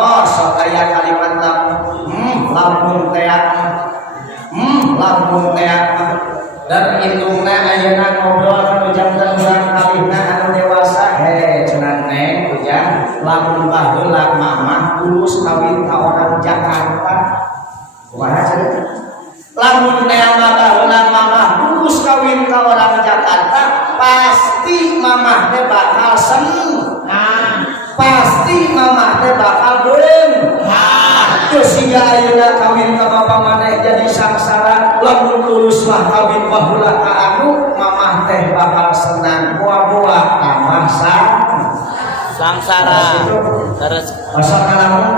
Oh sok aya kalimat lamun teh dan indungna ayeuna ngobrol anu janten urang kalihna anu dewasa cenah neng ujang lamun baheula mamah tulus kawin ka orang Jakarta kumaha cenah lamun teh baheula mamah tulus kawin ka orang Jakarta pasti mamah teh bakal seneng pasti mamah teh bakal deung terus hingga ayeuna kawin ka bapa maneh jadi sangsara lamun tulus mah kawin baheula ka anu mamah teh bakal senang boa-boa tambah sangsara terus osok ngalamun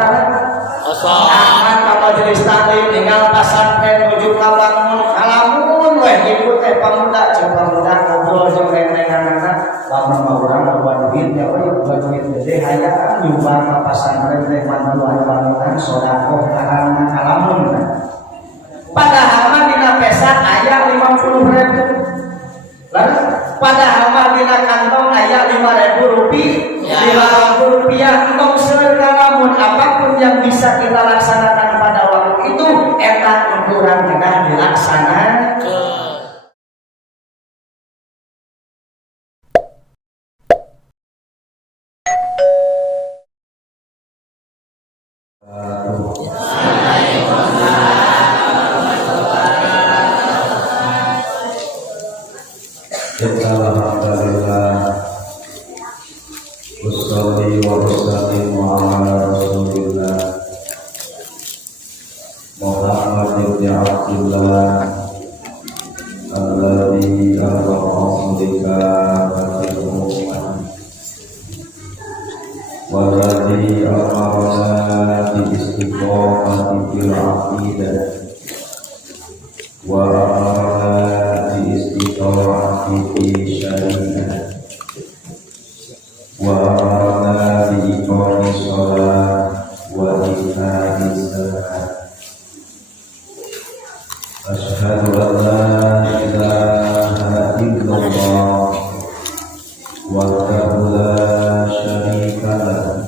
osok aman ka majelis taklim ninggal pasantren nuju ka bangun ngalamun weh ibu teh pamuda jeung pamuda ngobrol jeung reng-renganana lamun mah urang loba duit ya we loba duit gede hayang nyumbang ka pasantren teh bantuan-bantuan sodaqoh kahanana ngalamun padahal mah dina pesak aya 50.000 lalu padahal mah dina kantong aya 5.000 rupiah untuk segalamun apapun yang bisa kita laksanakan pada waktu itu enak ukuran kena dilaksanakan. Wassalli wa sallim ala Rasulillah Muhammad ibn Abdullah alladzi arsalnahu bikafatil ummah walladzi amarna bi istiqamati fil aqidah wa amarna bi istiqamati fi syariah wa amarna bi iqamis shalah wa ita'iz zakat. Asyhadu an la ilaha illallah wahdahu la syarika lah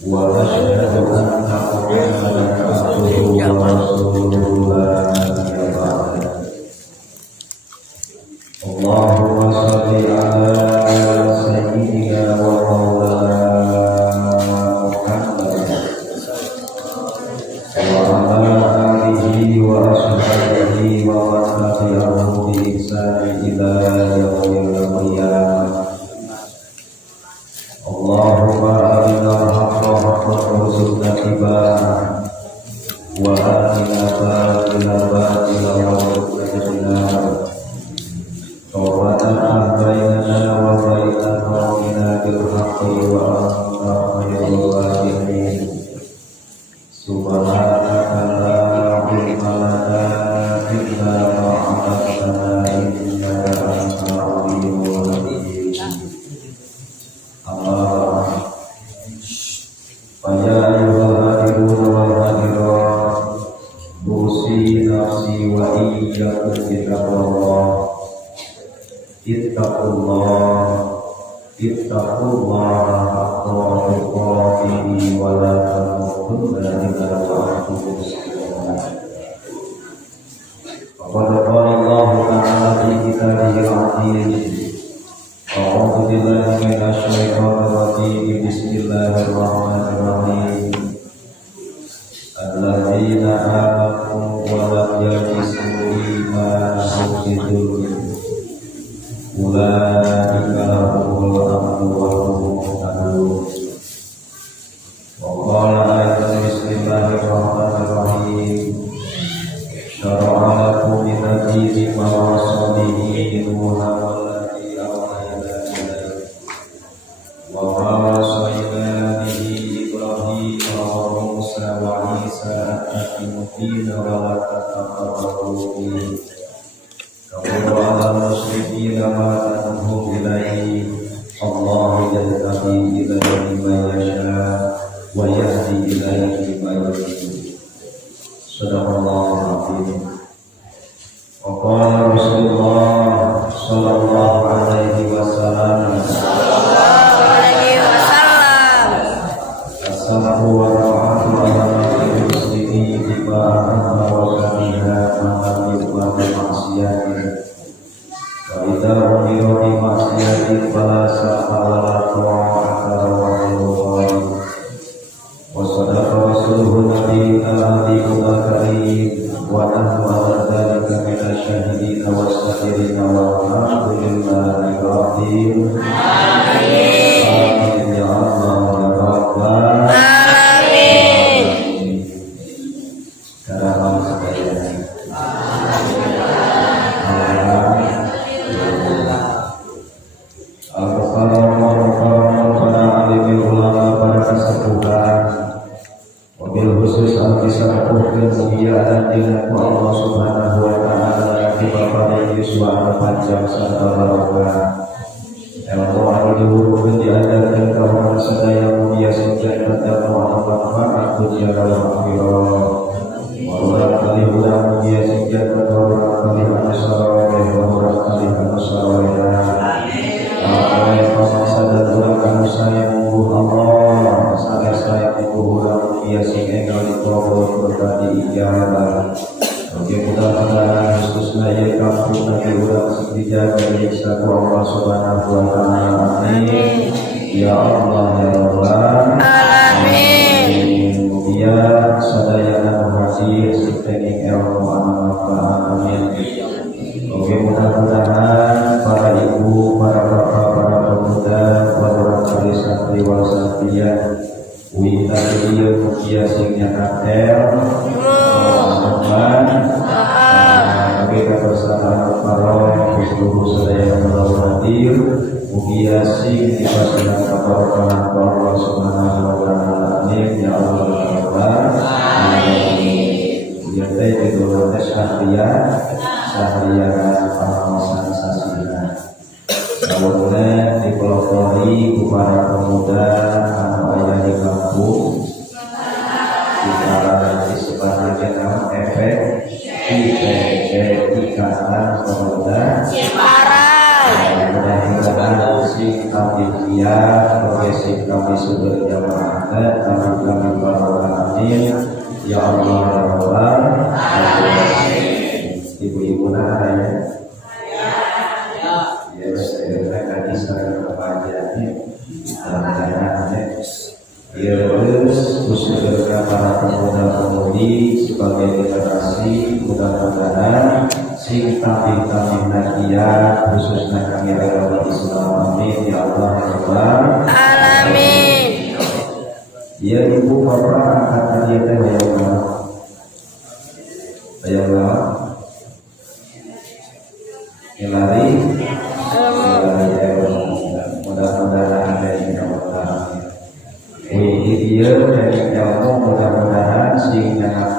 wa asyhadu anna Muhammadan abduhu wa rasuluhu la nabiyya ba'dahu. Allahumma shalli ala sayyidina wa maulana Muhammad wa ala alihi wa ashabihi wa man tabi'ahum bi ihsan ila yaumil qiyamah. Allahumma arina al-haqqa haqqan warzuqna ittiba'ah wa arina al-batila batilan warzuqna ijtinabah. Rabbana bainana wa baina qawmina bil haqqi wa anta khairul warithin. Subhanaka la ilma lana illa ma 'allamtana innaka antal alimul hakim. Amma ya ayyuhal hadirun wal hadirat busi nafsi wa iyyakum bittaqwallah. Ittaqullah haqqa tuqatih wa la tamutunna illa wa antum muslimun. Faqad qala Allah ta'ala fi kitabihil 'azim. A'udzu billahi minasy syaithanir rajim. Bismillahirrahmanirrahim. Alladzina amanu wa lam yalbisu imanahum bidzulmin ulaika lahumul amnu wa hum muhtadun. Wa qala ayatan bismillahirrahmanirrahim. Syara'a lakum min ad-dini ma wassa bihi Nuhan walladzi awhayna ilayka wa ma wassayna bihi Ibrahim wa Musa wa Isa an aqimu ad-dina wa la tatafarraqu fihi. Kabura 'alal musyrikina ma tad'uhum ilaihi. Allahu yahdi ilaihi man yasha wa yahdi ilaihi man yurid. Sadaqallahul azim. Wa qala Rasulullah sallallahu alaihi wasallam. subhanahu wa ta'ala muslimin ibadah wa kamiha mahamid wa maksiatin wa idha umiru bi maksiatin fala sa'ala ta'ala wa Allah wa sadaqa rasuluhu nabi al-hadi al-karim wa nahnu ala dhalika min asyahidina wa sahirina wa alhamdulillahi rabbil alamin ya Allah ya Rabbal alamin karam sekalian Al-Fatihah para alim ulama para kesepuhan wabil khusus al-kisahkuh dan mulia dan Allah subhanahu wa ta'ala di bapak Yuswa panjang serta barokah ilmu anu dihuruhkeun diajarkeun ka urang sadaya mulia sejak pada manfaat dunia wal akhirah wa kali urang mulia sejak pada urang kali anu salawat wa urang kali anu salawat amin dan urang anu sayang Allah saya ibu urang mulia sing enggal ditobo berbadi ijabah oke mudah-mudahan khususnya ya kampung Nabi urang sing dijaga diiksa ku Allah subhanahu wa ta'ala amin ya Allah ya Rabbal alamin mugia sadayana hadir sing tenging ilmu anu manfaat amin oke mudah-mudahan para ibu para bapak para pemuda para santri wal santriya wita dia mugia sing nyakatel kita bersama para seluruh sadaya yang hadir mugia sing dipasrahkan kepada Allah subhanahu wa ta'ala amin ya Allah ya Rabbal alamin ya teh itu sahriya pengawasan sasina kemudian dipelopori kepada pemuda anu aya di kampung kita disebutkan nama efek ikatan pemuda mudah-mudahan sing kami progresif kami sudah jamaah kami barokah amin ya Allah ya Rabbal alamin ibu-ibu ada ya yes tadi saya kepada ya terus khususnya para pemuda-pemudi sebagai generasi mudah-mudahan sing kami nakia khususnya kami relawan Islam amin ya Allah ya Rabbal alamin ya ibu bapak angkatan dia teh hayang lari mudah-mudahan dari Allah wih dia dari ilmu mudah-mudahan sing nyanak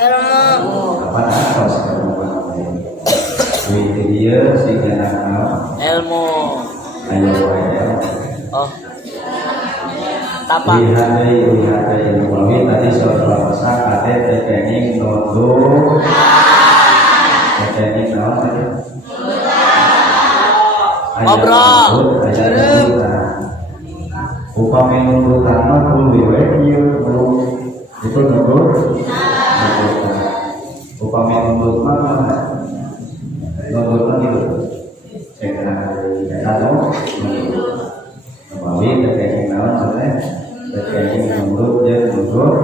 ilmu apa sekarang wih dia sing nyanak ilmu ayo oh tapak lihat ilmu tadi soal bahasa kate teknik nodo teknik naon ngobrol upami nurutan mah kudu we ieu itu nurut upami nurut mah nurut gitu kalau upami teknik naon sebenarnya teknik nurut jeung nurut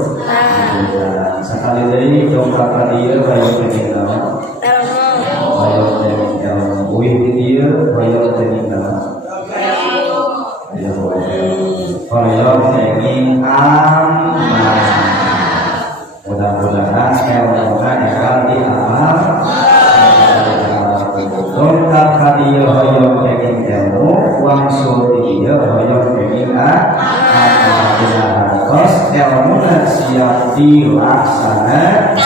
sekali deui dongkrak dia bayu teknik naon bayu teknik naon uih dia bayu teknik naon Koyok teknik aman mudah-mudahan ilmunya ekal di amal dongkrak kadieu koyok teknik ilmu wangsul dia koyok teknik amal terus ilmunya siap dilaksanakan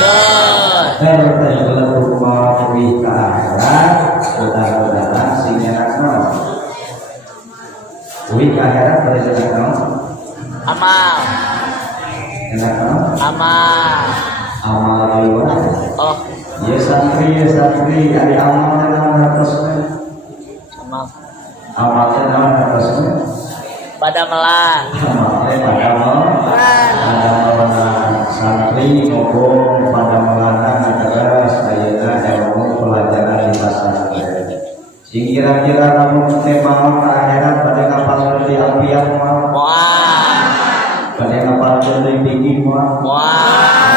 tertentu mawi ke akhirat mudah-mudahan sing enak wih akhirat pada jenak naon amal enak naon amal riwayat oh ya santri ada amal naon hartosna amal amal naon hartosna pada melang. pada melang santri ngomong pada melanang terus ayeuna ilmu pelajaran di pesantren. Sing kira-kira namun teh mau ke akhirat pada kapal di alfiah mau. Pada kapal di tinggi mau.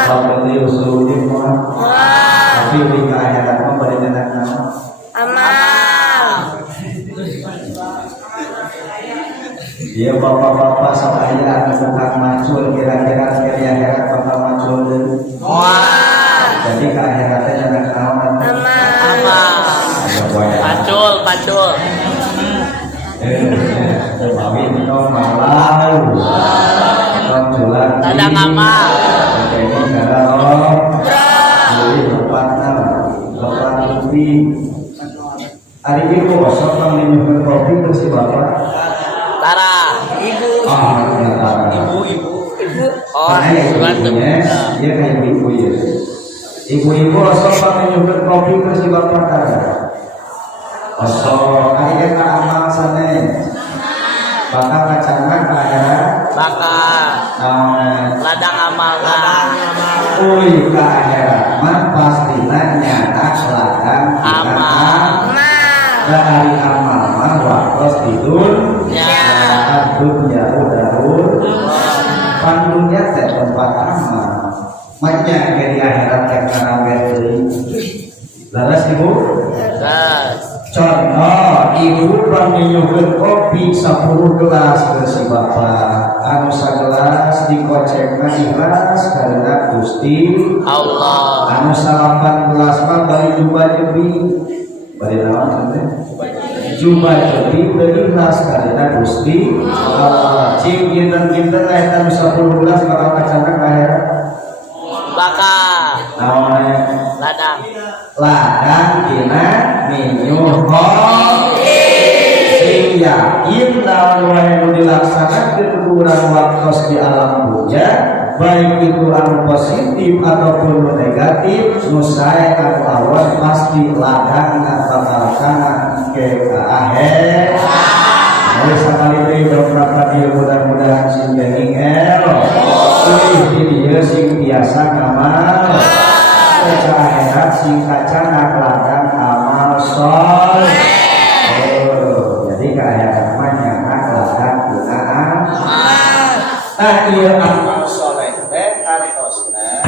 Kapal di usuluddin mau. Tapi di akhirat mau pada jenak nama. Dia bapak-bapak sampai anu bukan macul kira-kira sekalian akhirat bakal macul dulu. Jadi ke akhiratnya jangan kawan. Pacul. Mawin dong malau. Jualan. Ladang amal. Jadi kalau beli tempatnya lepas lebih. Hari ini kosong kang minum kopi terus si bapak. Tara. Ibu. Oh, ibunya, dia kayak ibu ya. Ibu-ibu osok pakai nyukur kopi ke si bapak tara. Osok, akhirnya tak amal sana. Bakal kacangan akhirat. Bakal. Ladang amal lah. Ui ke akhirat, mah pastinya nyata ladang Amal. Dari amal mah waktu tidur. Dunia udarul pandunya teh tempat amal maknya ke di akhirat teh kana beri laras ibu contoh ibu paminyukeun kopi 10 gelas ke si bapak anu sagelas dikocekna ikhlas karena Gusti Allah anu 18 mah bari jumpa jebi bari naon teh jumpa jadi berikhlas karena Gusti Allah. Cing kinten-kinten eta nu 10 gelas bakal kacangan akhirat. Bakal. Naon ladang dina minyu kopi. Sing yakin naon wae nu dilaksanakeun kurang waktos di alam dunya baik itu anu positif ataupun nu negatif nu sae anu awan pasti ladang bakal kana ke akhir. Mari sakali deui dongkrak dia mudah-mudahan sing ngel. Ini dia sing biasa ngamal. Ke akhirat sing kacana ladang amal soleh. Jadi ke akhirat mah nyanak ladang gunaan. Ieu amal soleh teh artosna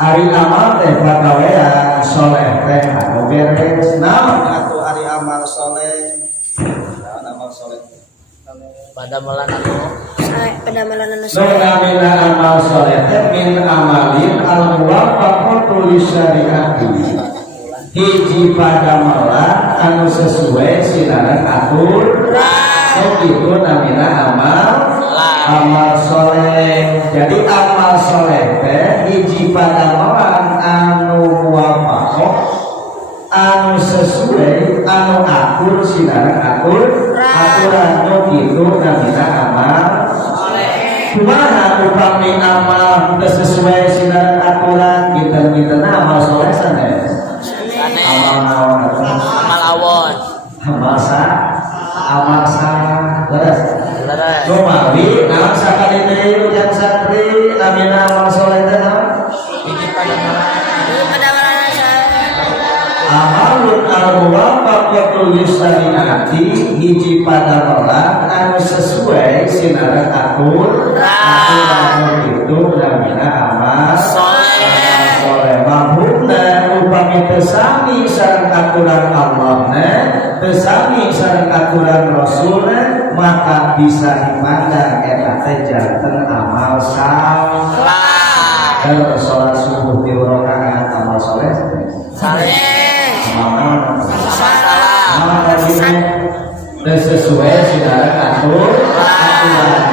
ari amal teh pagawean soleh teh anu beres. Naon atuh ari amal soleh? Pada melanang Mengamina amal soleh min amalin al-muwafaqatu li syariati. Hiji pada malah anu sesuai sinaran atur. Begitu namina amal soleh. Jadi amal soleh teh hiji pada malah anu muwafaqah anu sesuai anu atur sinaran atur aturan gitu namina amal kumaha upami amal sesuai sinaran aturan kita amal soleh sanes amal awon amal leres kumawi naon sakali deui ujang santri namina amal soleh teh naon amalun al-muwafaqatu lis-syariati hiji pada malah anu sesuai sinaran atur aturan itu namina amal soleh mahmudna upami teu sami sareng aturan Allahna teu sami sareng aturan Rasulna maka bisa dipandang eta teh janten amal saleh. Kalau salat subuh 3 rakaat amal soleh sesuai sinaran atur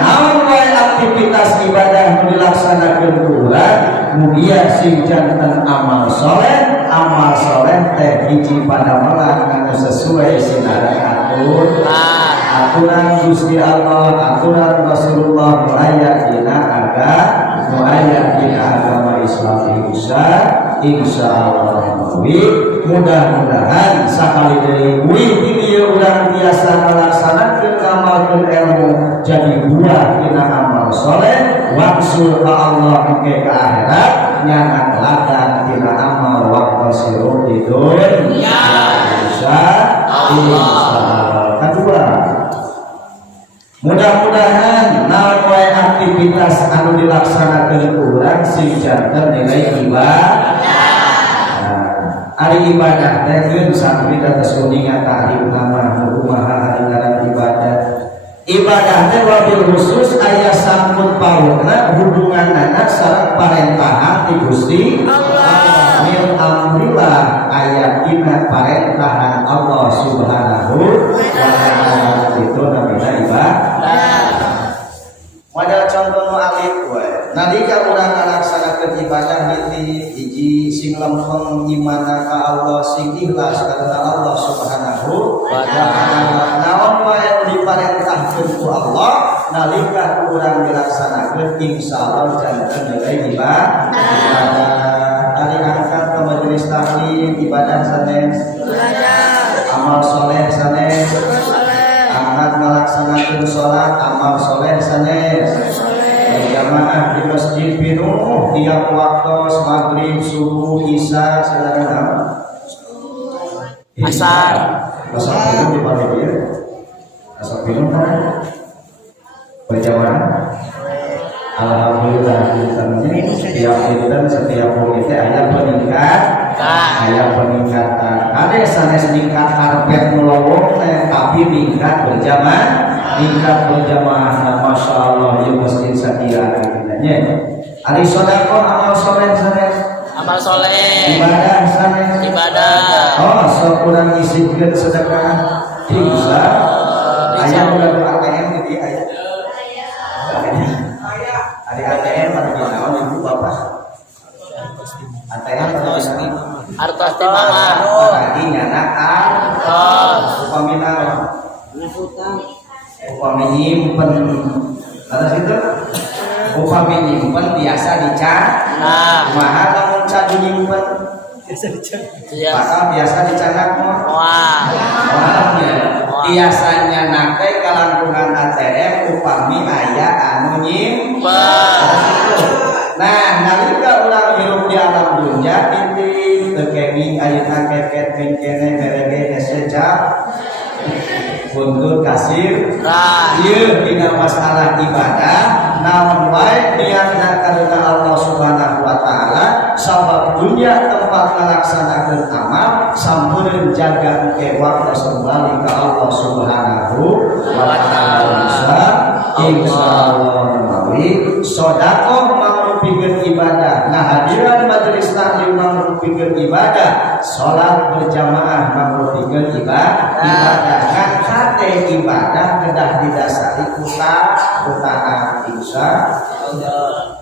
naon wae aktivitas ibadah dilaksanakeun bulan mugia sing janten amal soleh teh hiji pada malah anu sesuai sinaran aturan Gusti Allah aturan Rasulullah raya dina agama ayat dina agama Islam insya Allah mudah-mudahan sakali dari dia udah biasa melaksanakan amalkan ilmu jadi buah dina amal soleh waksul ke Allah ke akhirat nyangat ladang dina amal waktu sirup tidur insya Allah. Kedua, mudah-mudahan nawe aktivitas anu dilaksanakan urang sing janten nilai ibadah. Ari ibadah teh geun santri dados kuningan tahrif nama kumaha ari ngaran ibadah. Ibadah teh wabil khusus aya sangkut pautna hubunganna sareng parentahan ti Gusti Allah. Min amrillah ayat dina parentahan Allah Subhanahu wa taala itu namanya ibadah. Model contoh nu alif we. Nalika urang ngalaksanakeun ibadah hiji sing lempeng imanna ka Allah sing ikhlas karena Allah Subhanahu wa taala. Naon wae diparentahkeun ku Allah nalika urang dilaksanakeun insyaallah janten nilai ibadah. Dari angkat ke majelis taklim ibadah sanes. Amal soleh sanes. Angkat melaksanakan sholat amal soleh sanes. Berjamaah di masjid pinuh tiap waktu maghrib subuh isya saudara Asar pinuh di balik dia asar pinuh kan berjamaah. Alhamdulillah setiap dinten setiap waktu aya peningkatan ada sanes tingkat karpet melowong tapi tingkat berjamaah masya Allah ya masjid sadia katanya ari sedekah amal soleh sanes amal soleh ibadah sanes ibadah sok urang ngisikeun sedekah bisa aya udah ATM di aya ada ATM pada naon ibu bapak ATM pada artos ti mama tadi nyanak upami nyimpen atas itu upami nyimpen biasa dicanak kumaha lamun can nyimpen bakal biasa dicanak mah biasanya nate kalangkungan ATM upami aya anu nyimpen. Nah nalika urang hirup di alam dunya titik tekenging ayeuna keket kene merege secap untuk kasir ieu dina masalah ibadah namun wae niatna karena Allah Subhanahu wa taala sabab dunya tempat melaksanakeun amal sampeun jaga engke waktu kembali ka Allah Subhanahu wa taala insyaallah menawi sedekah mangrupikeun ibadah nah hadiran majelis taklim mangrupikeun ibadah salat berjamaah mangrupikeun ibadah kan kate ibadah kedah didasari kutaan insyaallah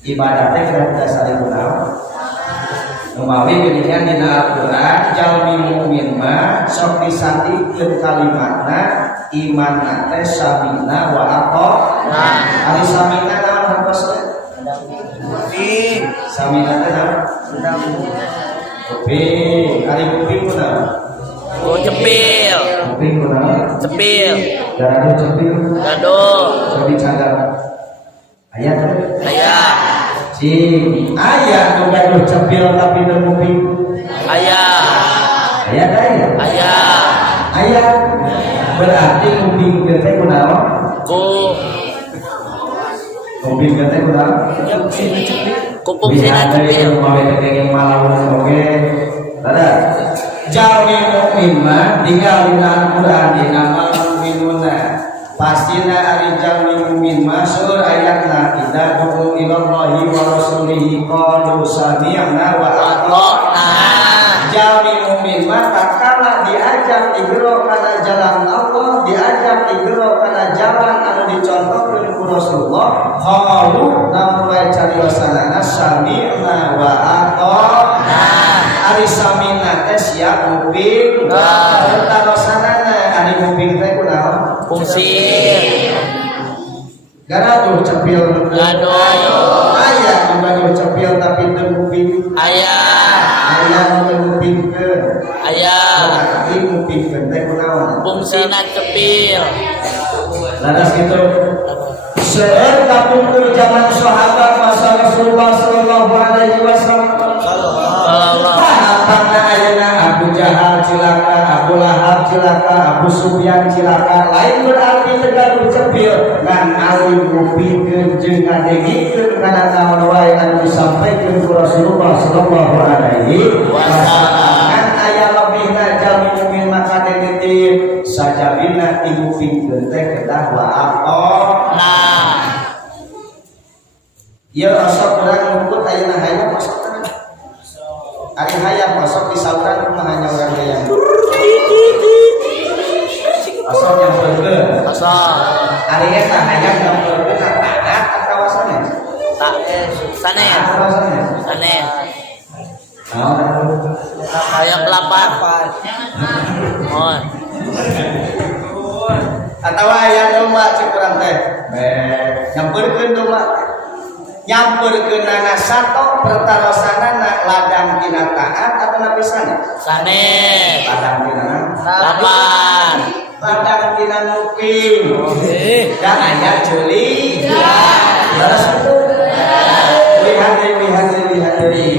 ibadah teh kedah didasari kunaon umawi geuningan dina Al-Qur'an jalmi mukmin mah sok disatikeun kalimatna iman teh samina wa ata'na ari samina naon hartosna samina teh naon kuping ari kuping kunaon cepil kuping kunaon cepil darah cepil dado jadi cadar ayat ayah sing ayat nu gaduh cepil tapi teu kuping ayah ayat berarti kuping teh kunaon kuping teh kunaon kupung sina cepil mau tekeng malawan oge ada jalmi mukmin mah tinggal dina Al-Qur'an dina mukminuna pastina ari jalmi mukmin mah sur ayatna idza du'u ilallahi wa rasulihi qalu sami'na wa ata'na jalmi mukmin mah tatkala diajak digero kana jalan Allah diajak digero kana jalan anu dicontohkeun ku Rasulullah qalu namun wae cariosanana sami'na wa ata'na ari sami'na teh siap kuping tarosanana ari kuping teh kunaon fungsi garadu cepil gado aya gaduh cepil tapi teu nguping. Ayah. Aya nu teu ngupingkeun. Ayah. Berarti ngupingkeun teh kunaon? Fungsina cepil. Laras kitu. Seueur kapungkur zaman sahabat masa Rasulullah sallallahu alaihi wasallam. Tahapanna ayeuna Abu Jahal cilaka, Abu Lahab cilaka, Abu Sufyan cilaka. Lain berarti teu gaduh cepil ngan alim ngupikeun jeung ngadengikeun kana naon wae anu disampaikeun ku Rasulullah sallallahu alaihi wasallam. Ngan aya lebihna jalmi mukmin maka dengeutin sajabina ngupikeun teh kedah wa aqo. Ya asal orang ngukut ayeuna hayang masuk kana. Ari hayang masuk di sauran kumaha hanya orang hayang. Asal yang beurkeun. Asal. Ari eta hayang yang beurkeun taat atawa sanes? Sanes. Sanes. Hayang lapar. Mohon. Atawa aya domba cek urang teh. Nyampeurkeun domba. Nyampeurkeunana sato pertarosanana ladang tina taat atau napi sanes? Sanes. Ladang tina Lapar. ladang tina nguping. Dan aya ceuli. Laras itu. Lihat deui.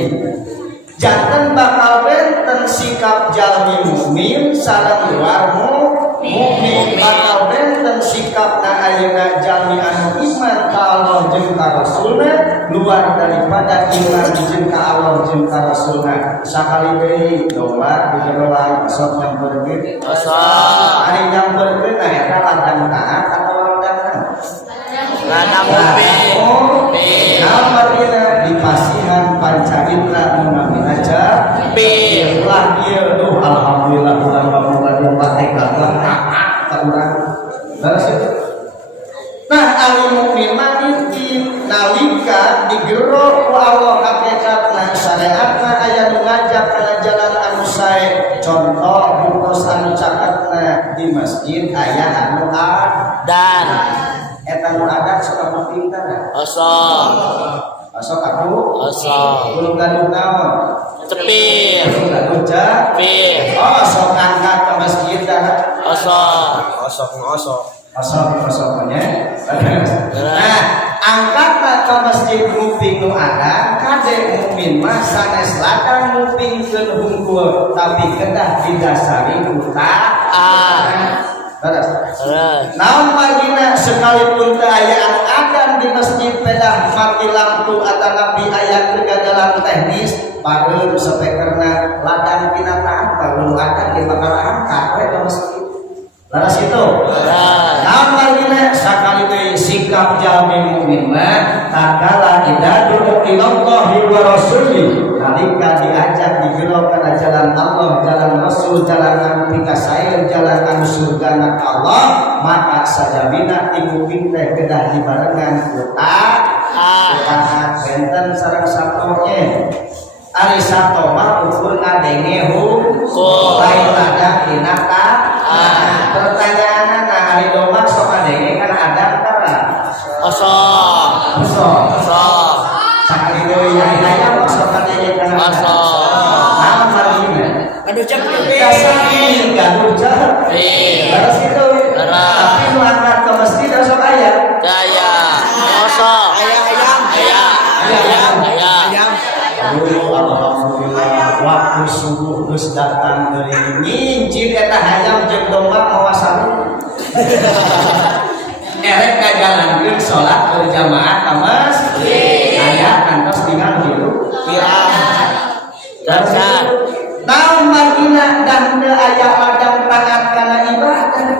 Janten bakal benten sikap jalmi mukmin sareng luar mukmin bakal benten sikapna ayeuna jalmi anu iman ka Allah jeung ka Rasulna luar daripada iman jeung ka Allah jeung ka Rasulna. Sakali deui domba digerolan sok nyampeurkeun. Ari nyampeurkeun eta ladang taat atau ladang Ladang nguping. Namarina di pasihan pancaritra mengambil aja. Lah ieu duh alhamdulillah urang bamuga domba teh gagah ka urang. Laras itu. Nah, ali mukmin mah inti nalika digero ku Allah hakikatna syariatna aya nu ngajak kana jalan anu sae. Contoh bungkus anu caketna di masjid aya anu Dan eta nu adat sok mukmin teh. Asok aku. Belum gaduh naon. Cepil. Belum gaduh Cepil. Sok angkat ke masjid dah. Osoknya. Nah, angkatna ke masjid nguping nu ada, kade mukmin mah sanes ladang ngupingkeun hungkul, tapi kedah didasari ku taat. Naon margina sekalipun teu aya anu adan di masjid pedah mati lampu atanapi aya kegagalan teknis pareun speakerna ladang tina taat pareun ladang di bakal angkat we ka masjid. Laras itu. Naon margina sakali teh sikap jalmi mukmin mah takala idadu ilallahi wa rasulih nalika diajak digero kana jalan Allah, jalan Rasul, jalan anu pikasaeun, jalan anu surgana ka Allah, maka sajabina inguping teh kedah dibarengan ku taat benten sareng satonya. Ari sato mah ukur ngadenge hukum lain ladang tina taat. Pertanyaanna ari domba sok ngadenge kana adab tara? Osok. Sakali deui aya sok ngadenge kana adab. Naon margina? Gaduh cepil. Gaduh cepil. Laras itu. Tapi nu angkat ke masjid sok aya. Aya. Osok. Ayam. Alhamdulillah waktu subuh geus datang deui ngincir eta hayam jeung domba mawasaru. Erek ngajalankeun salat berjamaah ka masjid. Aya kantos tinggal hidup. Dasar. Naon margina dan teu aya ladang taat kana ibadah.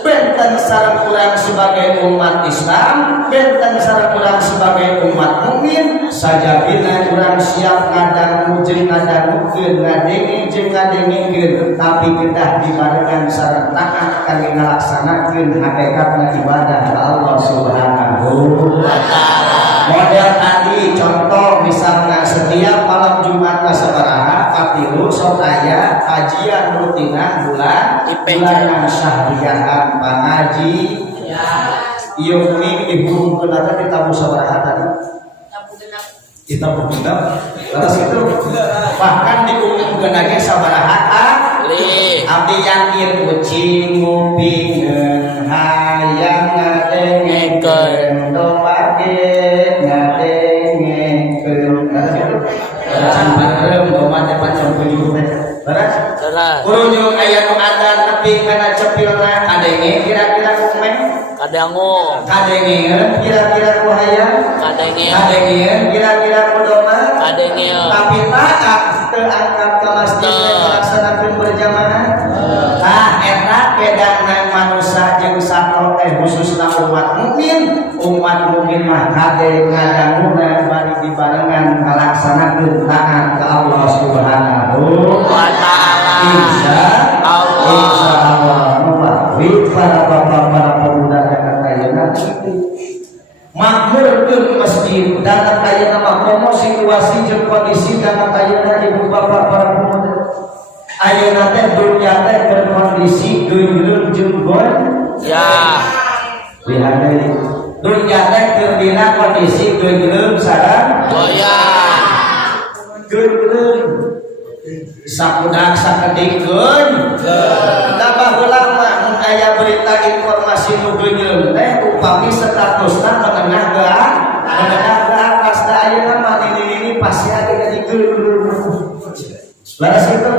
Benten sareng urang sebagai umat Islam, benten sareng urang sebagai umat mukmin, sajabina urang siap ngadangu jeung ngadangukeun, ngadenge jeung ngadengikeun, tapi kedah dibarengan sareng taat kangge ngalaksanakeun hakikatna ibadah ka Allah Subhanahu wa taala. Model tadi contoh misalnya setiap malam Jumat sabaraha katilu sok aya kajian rutinan bulanan syahriyahan pangaji. Ieu kuning dihubungkeun di tamu sabaraha tadi. kita berbuka terus itu bahkan diumumkan lagi sabaraha Li. abdi yakin kucing ngupingeun hayang ngadengengkeun domake ngadengengkeun terus itu can pareum domah teh pacong kudu teh terus Salah. urujung aya nu adzan nepi kana cepilna kadenge kira-kira kumeh Kadangu. kadengeun kira-kira ku hayang Kadenge. kadengeun kira-kira ku domah Kadenge. tapi taat teu angkat ke masjid melaksanakeun berjamaah tah eta bedana manusia jeung satwa teh khususna umat mukmin mah kade ngadanguna bari dibarengan ngalaksanakeun taat ke Allah Subhanahu Wa ta'ala. Insya Allah. Allah melalui para bapak para pemuda yang ayeuna makmurkeun masjid dan ayeuna mah komo situasi jeung kondisi dan ayeuna ibu bapak para pemuda ayeuna teh dunya teh berkondisi geuleuh jeung gon Ya. lihat deui dunya teh keur dina kondisi geuleuh sareng Goyang. geuleuh sakudak sakedikeun tambah heula mah mun aya berita informasi nu geuleuh teh upami statusna menengah ke atas da ayeuna mah ini pasti aya di geuleuh laras itu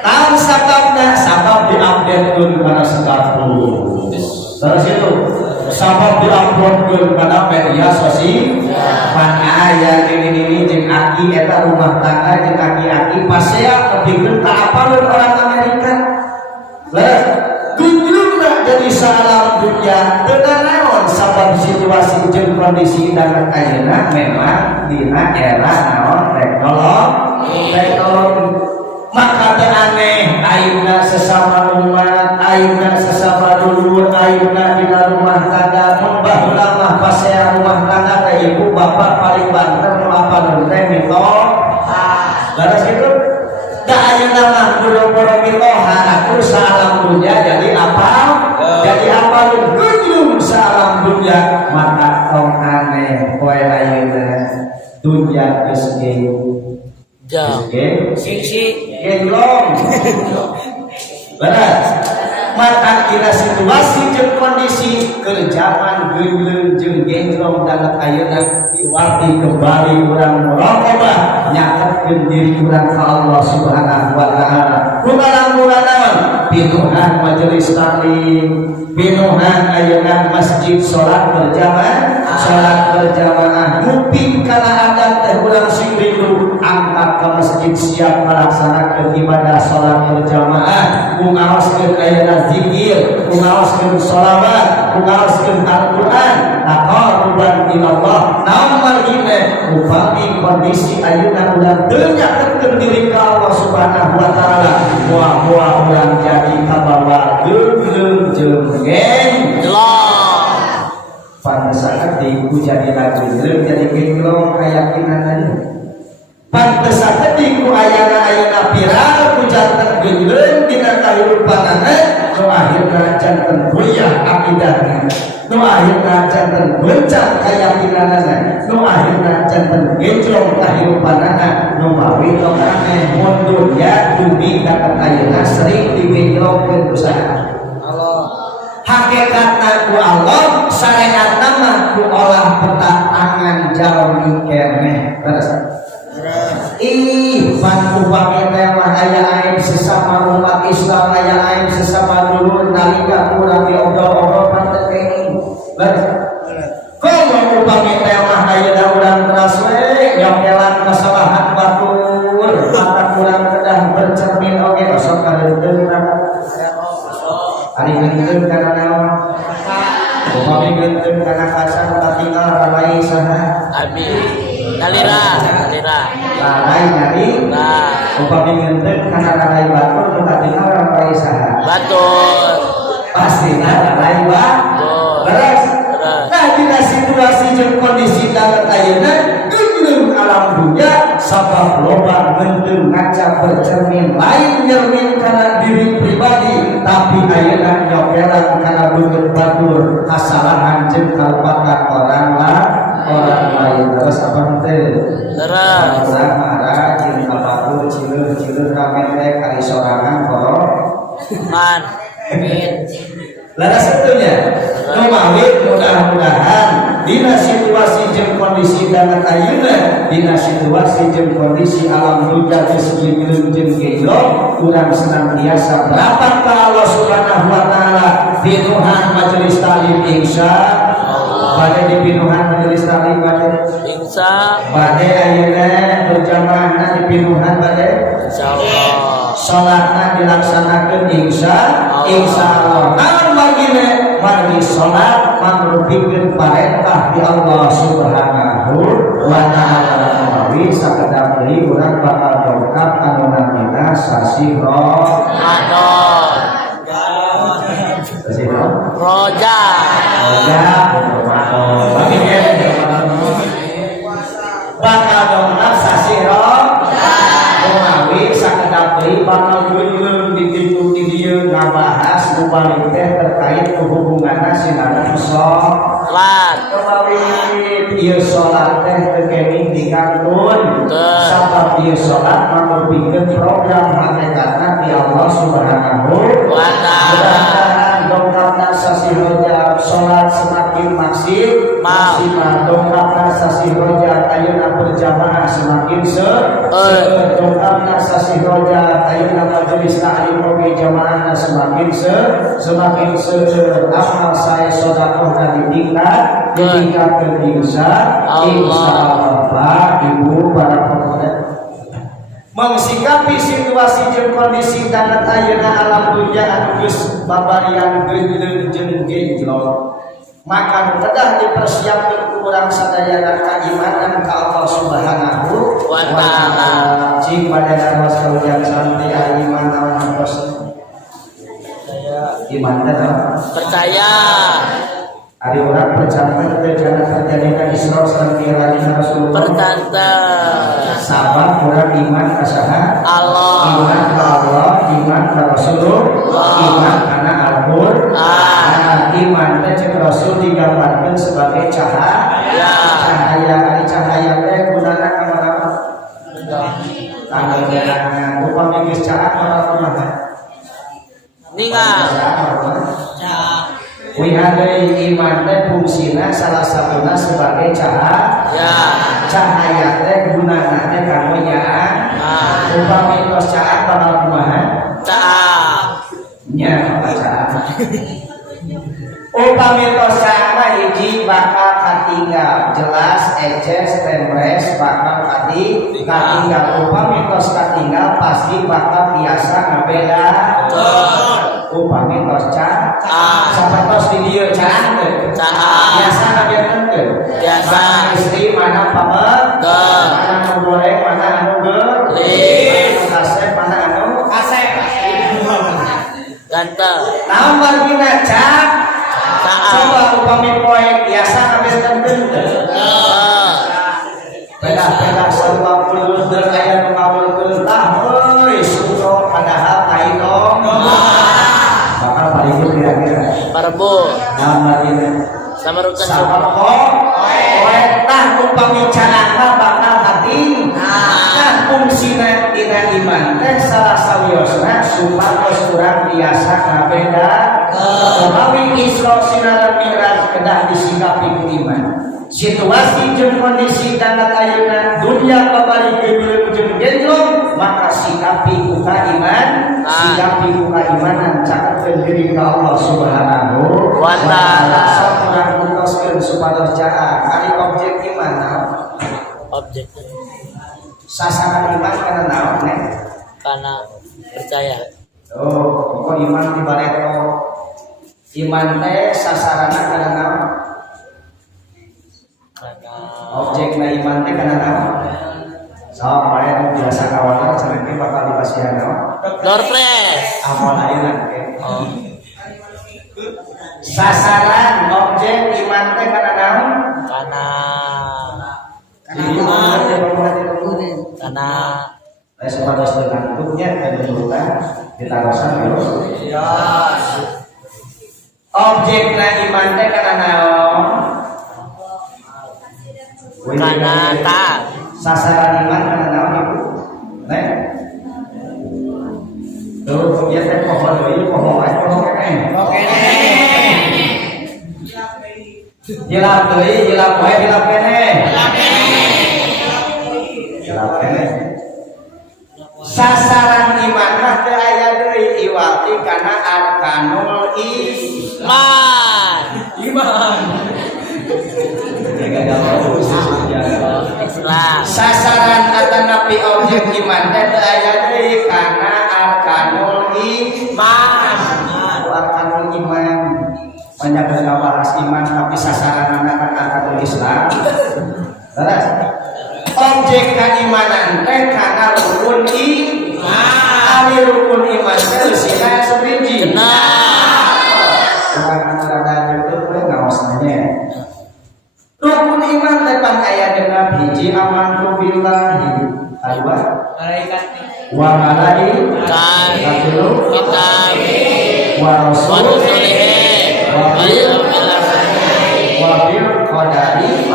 tahu sabab diupdatekeun kana status laras itu sabab diuploadkeun kana media sosial pan aya ini jeung aki eta rumah tangga jeung aki-aki pasea lebihkeun ka apalun orang Amerika lah kunjungna jadi salam dunia teu naon sabab situasi jeung kondisi dan ayeuna memang dina era naon teknologi maka teu aneh ayeuna sesama umat ayeuna sesama dulur ayeuna dina rumah tangga mun baheula mah pasea rumah tangga teh ibu bapak paling banter nu apalun teh mitoh laras kitu da ayeuna mah boro-boro mitohan aku salam dunya jadi apa jadi apalun kunjung salam dunya maka tong aneh poe ayeuna dunya geus Jam. sing genglong beras mata kira situasi jeung kondisi keur zaman geuleuh jeung genglong dalam ayeuna iwati kembali urang muraqabah nyatetkeun diri urang ka Allah Subhanahu wa taala kumaha naon pinuhan majelis taklim pinuhan ayeuna masjid salat berjamaah muping kana adat teh urang sing rindu angkat ke masjid siap melaksanakan ibadah salat berjamaah ngaoskeun ayeuna zikir ngaoskeun shalawat ngaoskeun Al-Qur'an taqarruban ila Allah naon margine upami kondisi ayeuna urang teu nyakeutkeun diri ka Allah Subhanahu wa taala moal urang jadi kabawa geuleuh jeung Jelong. pantesan diku jadi geuleuh jadi genglong kayakinan tadi pantesan diku ayana viral ku janten geuleuh dina kahirupanana nu akhirna janten buyah akidahna nu akhirna janten bencang keyakinanana nu akhirna janten genjlong kahirupanana nu mawi tongane mun dunya dumi dapat ayeuna sering digenjlongkeun ku hakikatna ku Allah syariatna mah ku olah peta tangan jalmi keneh terus bantu bagi mah aya aib sesama umat Islam aya aib sesama dulur nalika kurang diobrol-obrol pantek kalau upami mah aya urang keras we nyokelan kesalahan batur mata kurang kedah bercermin oge osok kaleuteun ari geuteun kana naon upami geuteun kana kasar katinggal ralai saha Amin. Nalira. lalai nyari upami geuteun kana lalai batur nu katinggal ralai saha Batur. pastina lalai batur beres nah dina situasi jeung kondisi dalam ayeuna geuleuh alam dunya sabab loba geuteung ngaca bercermin lain nyermin kana diri pribadi tapi ayeuna nyokelan kana beungeut batur kasalahan jeung kalpatan orang lain orang lain. Terus apa nanti? Terus Marah, cinta baku, cilur ramen teh kali sorangan koro. man Laras satunya, numawit mudah-mudahan dina situasi jeung kondisi dana ayeuna, dina situasi jeung kondisi alam dunia segi jeung gelo, urang senantiasa berapa ka Allah Subhanahu wa taala pinuhan majelis talim insya pada di pinuhan majelis talim pada insya ayeuna berjamaah di pinuhan pada insyaallah salatna dilaksanakeun insya Allah. Margine margi salat mangrupikeun parentah di Allah Subhanahu wa taala. Mawi sakedap deui urang bakal dongkap anu namina sasi Ramadan. Sasi roja bakal dongkap sasi Ramadan. Mawi sakedap deui bakal geuleuh ditipu di dieu ngabahas balik teh terkait hubunganna sinana sholat. Kemawi ieu sholat teh teu kenging dikantun. Sabab ieu sholat mangrupikeun program hakikatna di Allah Subhanahu wa taala. Dongkapna sasi Rajab sholat semakin maksimal. Dongkapna sasi Rajab ayeuna berjamaah semakin dongkapna sasi Rajab ayeuna majelis ta'lim jamaahna semakin amal saya sedekah ditingkatkeun insyaallah. Pak Ibu para pemuda mengsikapi situasi jeung kondisi dana ayeuna alam dunya anu geus babarian geuleuh jeung genjlot, maka kedah dipersiapkeun ku urang sadayana kaimanan ka Allah Subhanahu wa taala. Cing pada was kaujan santai iman naon iman percaya ada orang percaya terjadi terjadinya Isra sareng Mi'raj Rasulullah. pertanda Sabab orang iman kasaha Allah, iman ka Allah, iman ka Rasulullah, iman kana Al-Qur'an. Iman teh cek Rasul digambarkeun sebagai cahaya. Cahaya teh gunana kamana? Tanggalna upami geus cahaya ora kumaha? ningal Wihadai iman teh fungsina salah satuna sebagai cahaya teh gunana teh kanggo nyaan. Upami tos cahaya bakal kumaha? Nya cahaya. Upami tos cahaya hiji bakal katinggal, jelas eces temres bakal katinggal. Upami tos katinggal pasti bakal biasa ngabeda. Upami tos sampai tos di dieu biasa ngabiarkeun teu biasa istri mana pamegang mana anu goreng mana anu geulis kasep mana anu kasep ganteng naon margina coba upami poek biasa ngabiarkeun teu pedah sarua puluh deuk aya nu ngawulkeun tah euy suro padahal taidong bakal paribut kira-kira parbo namarina samarukan sabab poek tah upami carana bakal hati nah fungsina dina iman teh salah sawiosna supados urang biasa ngabeda utawi Isra sinaran Mi'raj kedah disikapi ku iman. Situasi jeung kondisi dana ayeuna dunia babari geuleuh jeung genjlong, maka sikapi ku iman, sikapi ku imanan cakeun diri ka Allah Subhanahu wa taala. Sakurang putuskeun supados cara ari objek iman naon? objek Sasaran iman kana naon nek? karena percaya. Oh, kok iman dibareto? Iman teh sasarana kana naon? Objek na iman teh kana naon? Sok bae nu biasa kawan cenah ge bakal dipasihan naon? Door prize. Amal ayeuna ge. Sasaran objek iman teh kana naon? Karena sebatas dengan bentuknya dan bentukan ditaruhkan ya. Objek na iman teh kana naon? sasaran iman kana naon ibu nek tuh ya teh pohon deui pohon ae pohon kene jilap deui jilap wae jilap kene jilap kene sasaran iman mah teu aya deui iwati kana arkanul iman Islam. sasaran atanapi objek iman teh teu aya deui kana arkanul iman. Arkanul iman banyak ngabahas iman tapi sasaran kan arkanul Islam. Terus objek keimanan teh kana rukun iman. Ari rukun iman teh sina sabiji. Kurang rada itu ngaosnya. Rukun iman tepang aya genep hiji amantu billahi kadua wa malaikatihi wa rasulihi wa bil qadari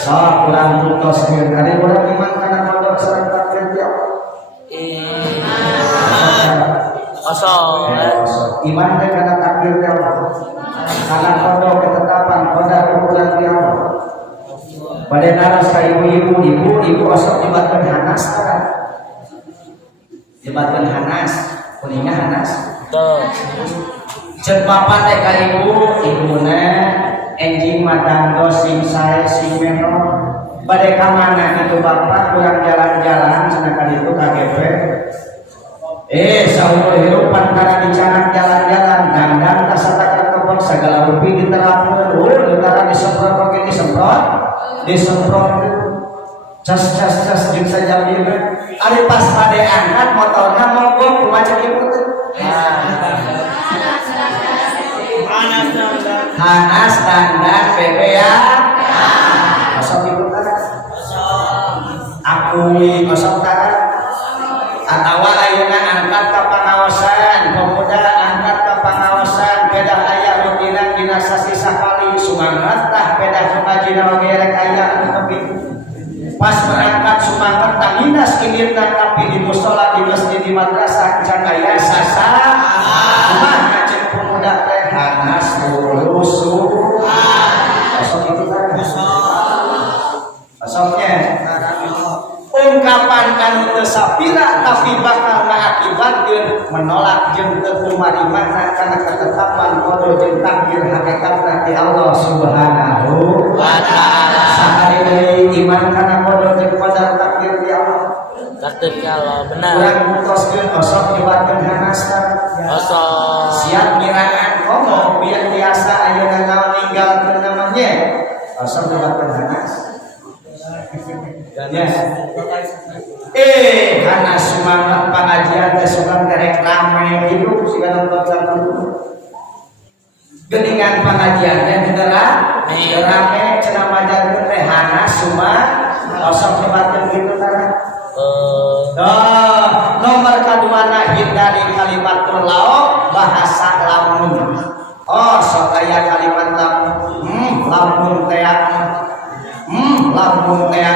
sa kurang tutos kali urang iman kana kodok sareng takdir ti Kosong. iman teh kana takdir ti Allah kana kodok ketetapan qadar ukuran ti Allah. Pada naras ka ibu osok dibatkeun hanas tah. Dibatkeun hanas, kuninga hanas. Tuh. Ceuk bapak teh ka ibuna enjing madanggo sing sae sing meno. Bade ka mana kitu bapak kurang jalan-jalan cenah ka ditu KGP. Saumur hidup pantara dicanak jalan-jalan dandan tasata kebon segala rupi diterapkeun utara disemprot oge disemprot cas jeung sajam ieu ari pas ade angkat motorna mogok kumacak ibu teh hanas dandan bebean kosong ibu teh akui kosong teh atawa ayeuna angkat ka pangaosan pemuda angkat ka pangaosan beda aya rutinan dina sasi sakali sumangat tah beda kemajina oge rek aya anu pas berangkat sumangat tah hinas kimirna tapi di mushola di masjid di madrasah can aya sasa kumaha cek pemuda teh hanas lulusu kosong itu kan kosongnya ungkapan anu teu sapira tapi bakal ngaakibatkeun menolak jeung teu kumarimana kana ketetapan qada jeung takdir hakikatna ti Allah Subhanahu wa taala. Sakali deui iman kana qada jeung qadar takdir ti Allah. Takdir ti Allah benar. Urang mutoskeun osok nyebatkeun hanasna. Osok. Siap ngiraan komo biar biasa ayeuna naon ninggalkeun namanya. Osok nyebatkeun hanas. Ya. Karena semangat pengajian teh sugan derek rame hidup siga nonton geningan pengajian teh rame cenah majarkeun teh hanas cuma osok nyebatkeun kitu tah. Nomor kaduana hindari kalimatul lauk bahasa lamun. Sok aya kalimat lamun. Lamun teh lamun teh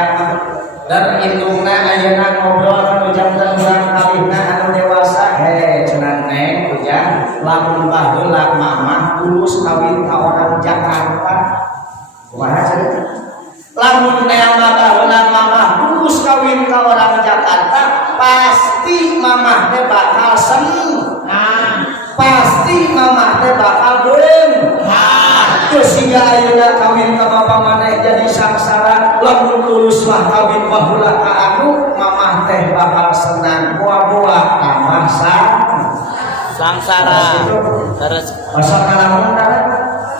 dan indungna ayeuna ngobrol anu janten urang kalihna anu dewasa cenah neng ujang lamun baheula mamah tulus kawin ka orang Jakarta kumaha cenah lamun teh baheula mamah tulus kawin ka orang Jakarta pasti mamah teh bakal seneng pasti mamah teh bakal deung terus hingga ayeuna kawin ka bapak maneh jadi sangsara lamun tulus mah kawin baheula ka anu mamah teh bakal senang buah-buah tambah sangsara terus osok ngalamun tah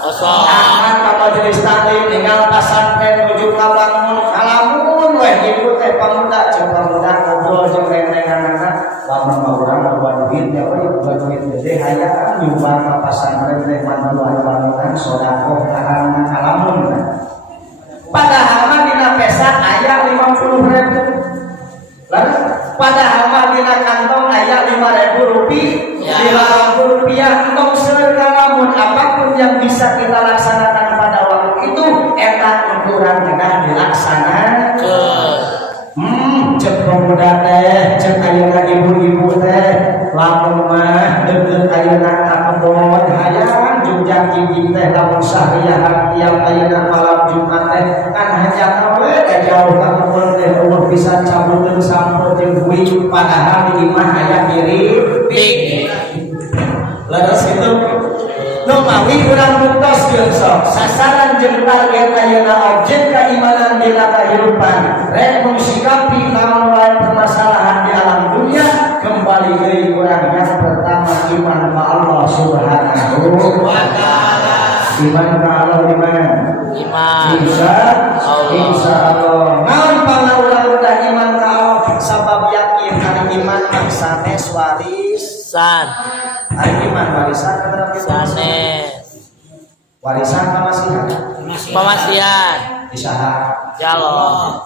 osok aman ka majelis taklim ninggal pasantren nuju ka bangun ngalamun weh ibu teh pamuda jeung pamuda ngobrol jeung reng-renganna lamun mah urang buat duit ya buat duit gede hayang nyumbang ka pasantren teh mantuan bangunan sedekah ka anak ngalamun padahal mah dina pesan aya 50.000 lalu padahal mah dina kantong aya 5.000 rupiah untuk segala apapun yang bisa kita laksanakan pada waktu itu eta ukuran tengah dilaksanakan budak-budak teh cek ayeuna ibu-ibu teh lamun mah deukeut ayeuna ka kebon hayang Jogja gigi teh lamun sahriahan tiap ayeuna malam Jumat teh kan hanya we jauh ka kebon teh ulun bisa cabuteun sampul jeung buih padahal di imah aya diri tik leres kitu nu mawi urang buktos jeung sok sasaran jeung target ayeuna objek keimanan dina kahirupan rek mensikapi naon wae permasalahan di alam dunia kembali deui urang yang pertama iman ka Allah Subhanahu wa taala. Iman ka Allah di mana? Iman. Insya Allah. Naon pangna urang udah iman ka Allah sabab yakin ari iman mah sanes warisan. Ari iman warisan berarti Sanes. warisan pamasihan. Pamasihan. Isaha. Jalon.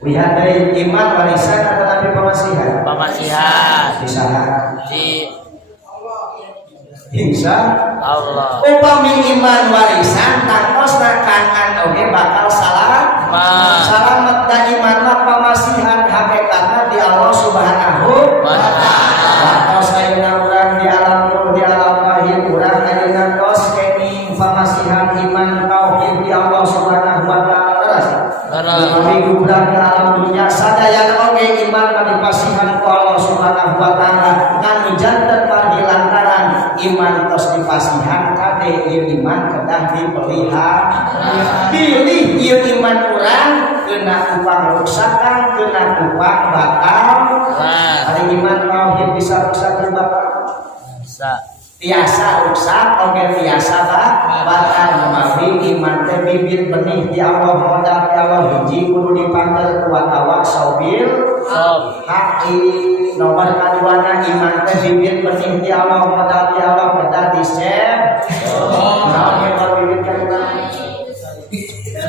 Lihat dari iman warisan atau tapi pamasihan. Pamasihan. Isaha. Di Insya Allah. upami iman warisan tangkosna kanan oge bakal salamet dan iman mah pamasihan hakikatna di Allah Subhanahu wa taala. Tos ayeuna urang di alam ruh di alam lahir urang ayeuna tos kenging pamasihan iman tauhid di Allah Subhanahu wa taala terus. Tapi gubrak di alam dunia sadayana oge iman mah dipasihan ku Allah Subhanahu wa taala nganu janten margi lantaran iman tos dipasihan kade ieu iman kedah dipelihara. Pilih ieu iman urang keuna upang ruksakan keuna upang batal. Ari iman tauhid bisa rusak batal. Bisa. Tiasa rusak oge tiasa batal memawi iman teh bibit benih di Allah modal di Allah hiji kudu dipanggil kuat awak saubil haki nomor kaduana iman teh bibit benih di Allah modal di Allah kedah disep naon yang bibit kana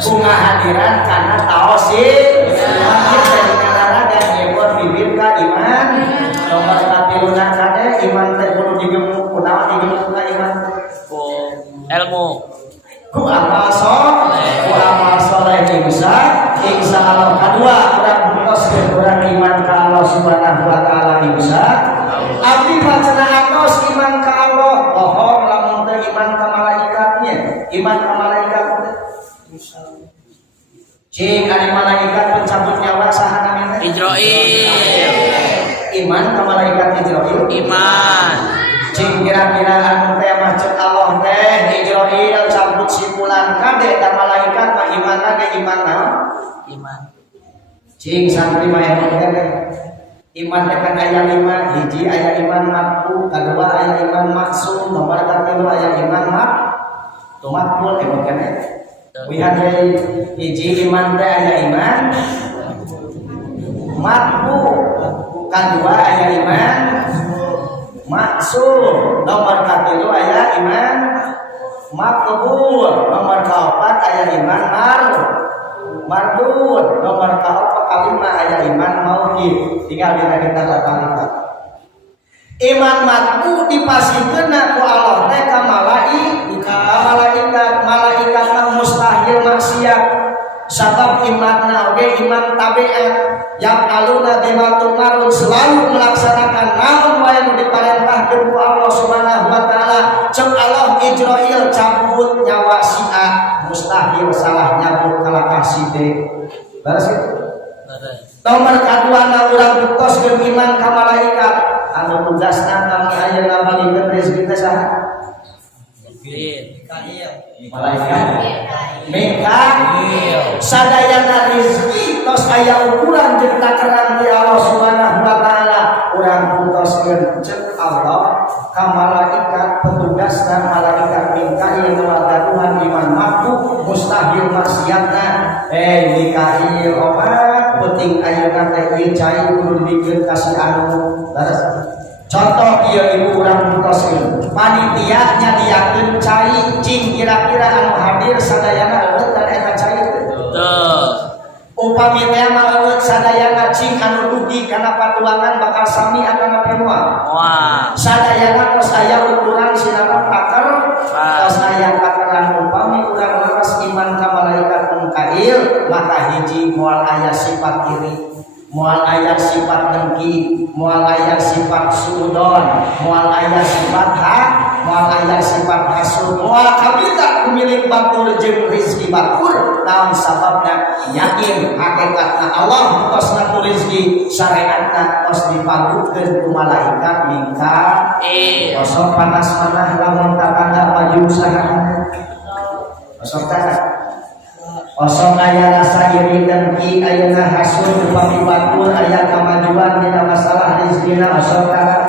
bunga hadiran karena tauhid lahir dari kanara dan nyebut bibit ka iman nomor katiluna kade iman teh kudu digemuk kunaon digemuk ka iman Ilmu. ku amal soleh insya Allah kedua urang buktos urang iman ka Allah Subhanahu wa taala insya abdi macana atos iman ka Allah bohong lamun teh iman ka malaikatnya iman ka malaikat cing ari malaikat pencabut nyawa saha namanya Ijroil. iman ka malaikat Ijroil Iman. cing kira-kira anu teh mah cek Allah teh Ijroil cabut sipulan kade da malaikat mah imanna ge iman naon Iman. cing santri mah emang teh iman teh kan aya 5 hiji aya iman makbu kadua aya iman maksum nomor katilu aya iman makbul emang kan lihat dari hiji iman teh aya iman makbu kadua aya iman maksum nomor katilu aya iman makbul nomor kaopat aya iman mardud nomor kaopat kalima aya iman mauqif tinggal kita tata iman makbul dipasikeun ku Allah teh ka malaikat mustahil maksiat sabab imanna oge iman tabiat yang aluna bima tumarun selalu melaksanakan naon wae nu diparentahkeun ku Allah Subhanahu wa taala cek Allah Ijroil cabut nyawa si A mustahil salah nyabut kalakah si D beres nomor kaduana urang buktos iman ka malaikat anu tugasna kami ayeuna balikeun rezeki teh saha malaikat Mikail sadayana rezeki tos aya ukuran jeung takaran di Allah Subhanahu wa taala urang bukoskeun cek Allah ka malaikat petugasna malaikat Mikail nuwagaduhan iman makbu mustahil maksiatna Mikail obat penting ayeuna teh ieu cai kudu dikeun kasih anu leres contoh ieu ibu urang bukoskeun panitia nyadiakeun cai cing kira-kira anu hadir sadayana eueuh dan eta cai teu upami teh mah eueuh sadayana cing anu dugi kana patuangan bakal sami akana pinuang sadayana tos aya ukuran sinana pakar tos aya takaran upami urang laras iman ka malaikat Mikail maka hiji moal aya sifat iri Moal aya sifat dengki, moal aya sifat suudon, moal aya sifat hak, moal aya sifat hasud, moal kabita kumilik batur jeung rizki batur. Naon sababna? Yakin hakikatna Allah kosna ku rizki, syariatna kos dipadukeun ku malaikat mingka. Kosong panas manah lamun tatangga maju usaha. Kosong tah. Kosong aya rasa iri dengki, ayeuna hasud upami batur, aya kamajuan dina masalah rizkina kosong tah.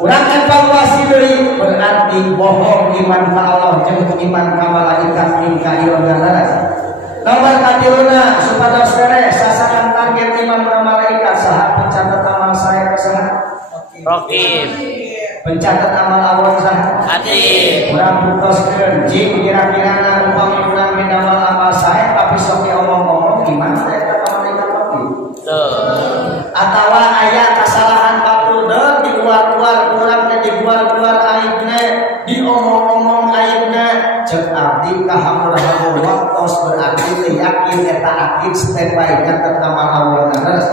Urang evaluasi deui berarti bohong iman ka Allah jeung iman ka malaikat mingka ieu ngaran. Nomor katiluna supados beres sasaran target iman ka malaikat saha pencatat amal saya saha? Rokib. Pencatat amal awal saha? Atib. Urang butoskeun jing kira-kirana upami urang midamal amal saya tapi sok diomong-omong iman saya ka malaikat rokib. Atawa aya kasalahan batur deuk dikeluar-keluar urang teh dikeluar-keluar aibna, diomong-omong aibna, cek abdi kahamur-hamur waktos berarti teh yakin eta akid step by step amal awalna leres.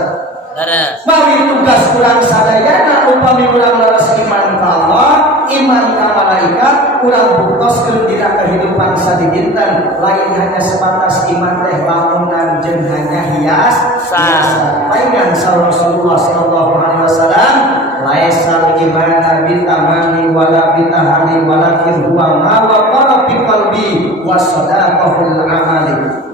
Mawi tugas urang sadayana upami urang leres iman ka Allah, iman ka malaikat, urang bukoskeun dina kehidupan sadidinten lain hanya sebatas iman teh bangunan jeung hanya hias. Sampaikan Rasulullah sallallahu alaihi wasallam, laisal imana bitamani wala bitahani walakin huwa ma waqara fi qalbi wa sadaqahul amali.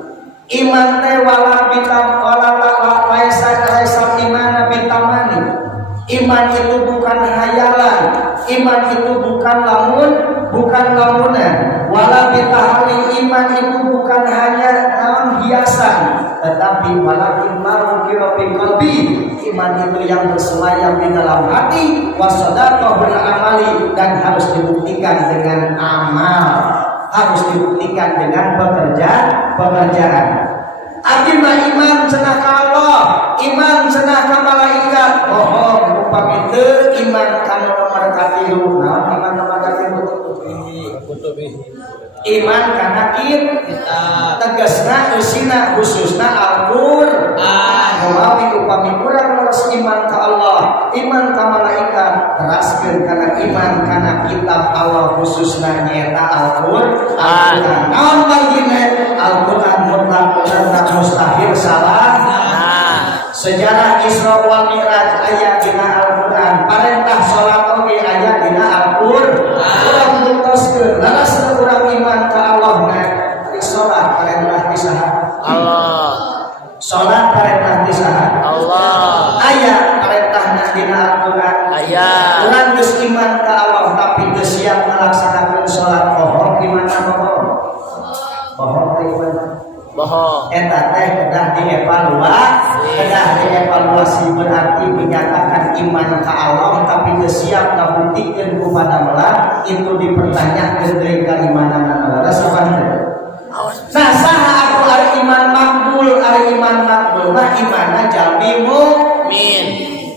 Iman teh wala bitam wala laisal imana bitamani. Iman itu bukan hayalan, iman itu bukan lamunan, wala bitahani, iman itu bukan hanya hiasan, tetapi walakin marukira fi qalbi, iman itu yang bersemayam di dalam hati, wasadaqahul amali, dan harus dibuktikan dengan amal, harus dibuktikan dengan pekerjaan. Abdi mah iman cenah ka Allah, iman cenah ka malaikat, bohong upami teu iman kana nomor katilu. Naon iman nomor katilu? Iman kana kita tegasna eusina khususna Al-Qur'an. Mawi upami urang leres iman ka Allah, iman ka malaikat, teraskeun kana iman kana kitab Allah khususna nyaeta Al-Qur'an. Naon bagina Al-Qur'an mutlak bener mustahil salah. Sejarah Isra wal Mi'raj aya dina Al-Qur'an, parentah salat oge aya dina Al-Qur'an. Urang bukoskeun leres urang iman ka Allah na salat parentah di saha? Allah. Salat parentah di saha? Allah. Aya parentahna dina Al-Qur'an. Aya. Urang geus iman ka Allah tapi teu siap ngalaksanakeun salat, bohong gimana bohong? Bohong teh gimana? Bohong. Eta teh kedah dievaluasi berarti menyatakan iman ka Allah tapi teu siap ngabuktikeun ku padamelan, itu dipertanyakeun deui keimananna leres apa teh. Nah, saha aku ari iman makbul, ari iman makbul mah imanna jalmi mukmin.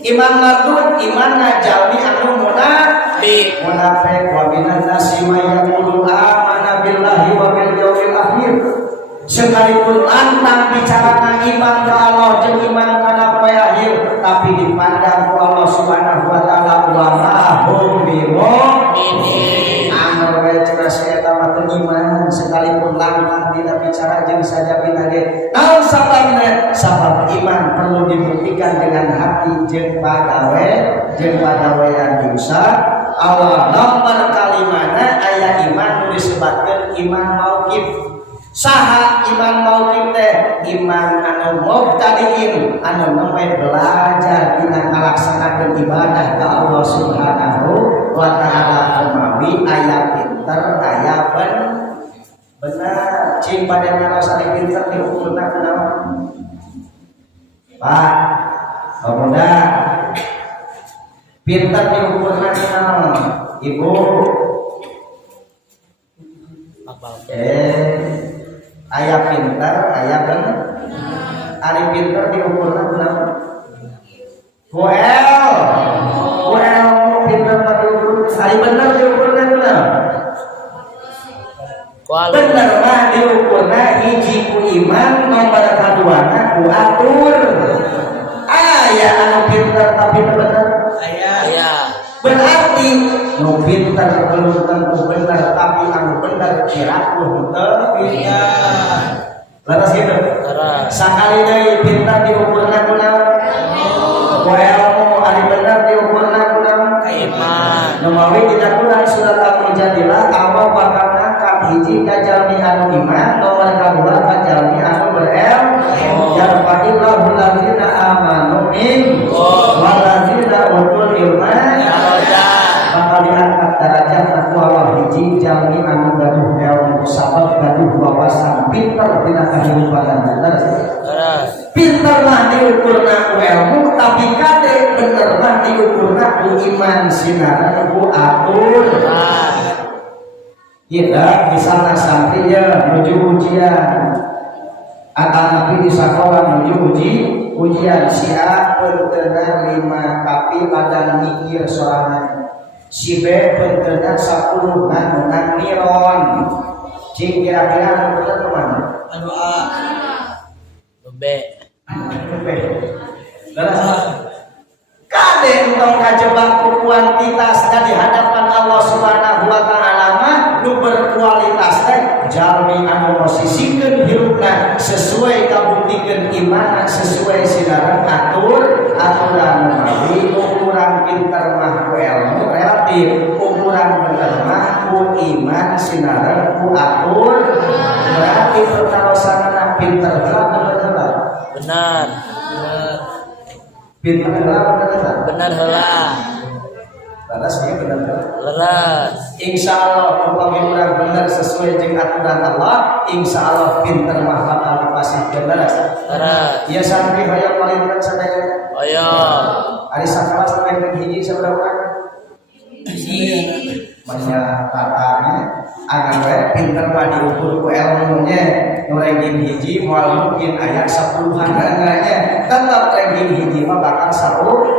Iman makbul imanna jalmi anu munafik. Munafik wa minan nasi may yaqulu amanna billahi wa bil yaumil akhir. Sekalipun lantang bicarana iman ka Allah jeung iman kana poe akhir, tapi dipandang ku Allah Subhanahu wa taala wa ma hum bimu'minin. Amr we ceras eta mah teu iman sekalipun lantang dina bicara jeung sajabina ge. Naon sababna? Sabab iman perlu dibuktikan dengan hati jeung pagawean dosa. Allah nomor kalimana aya iman nu disebutkeun iman mauqif. Saha iman mauqif teh? Iman anu mubtadiin, anu meh belajar dina ngalaksanakeun ibadah ka Allah Subhanahu wa taala umawi aya pinter aya benar. Cing pada ngaros ari pinter diukurna kunaon? Pak, pemuda pinter diukurna kunaon? Ibu. Aya pinter, aya bener. Ari pinter diukurna kunaon? Kuel pinter diukur. Ari bener diukurna kunaon? Bener mah diukurna hiji ku iman, nomor kaduana ku atur. aya anu pinter tapi bener Aya. berarti nu pinter belum tentu bener tapi anu bener kira-kira pinter laras gitu sakali deui pinter diukurna kunaon ilmu ari bener diukurna kunaon Iman. Numawi tidak kurang surat Al-Mujadilah Allah bakal ngangkat hiji ka jalmi anu iman nomor kadua ka jalmi anu berilmu yarfa'illahu allazina amanu minkum wallazina utul ilma bakal diangkat derajat aku Allah hiji jalmi anu gaduh ilmu sabab gaduh wawasan pinter dina kahirupan terus pinter mah diukurna ku ilmu tapi kade bener mah diukurna ku iman sinaran ku atur kita misalnya santri ya menuju ujian akan nabi di sekolah menuju ujian siap pentenang 5 tapi ladang mikir soalnya si B pentenang 10 menang niron cing kira-kira anu kemana anu A B. Kade engkau kajebak kuantitas dan di hadapan Allah Subhanahu wa taala mah nu berkualitas teh jalmi anu posisikeun hirupna sesuai kabuktikeun iman sesuai sinaran aturan mali ukuran pinter mah ku ilmu relatif ukuran bener mah ku iman sinaran ku atur berarti pertarosanna pinter bener Benar. pinter Benar heula. Laras dia benar. Leres. Insya Allah upami urang benar sesuai jeung aturan Allah, insya Allah pinter mah bakal dipasihkeun leres. Leres. Ieu santri hayang palinkan sadaya. Ayo. Ari sakala sampai ke hiji sabaraha urang? Manya tatanya agar we pinter mah diukur ku ilmunya nu ranking hiji moal mungkin aya 10-an nya tetap ranking hiji mah bakal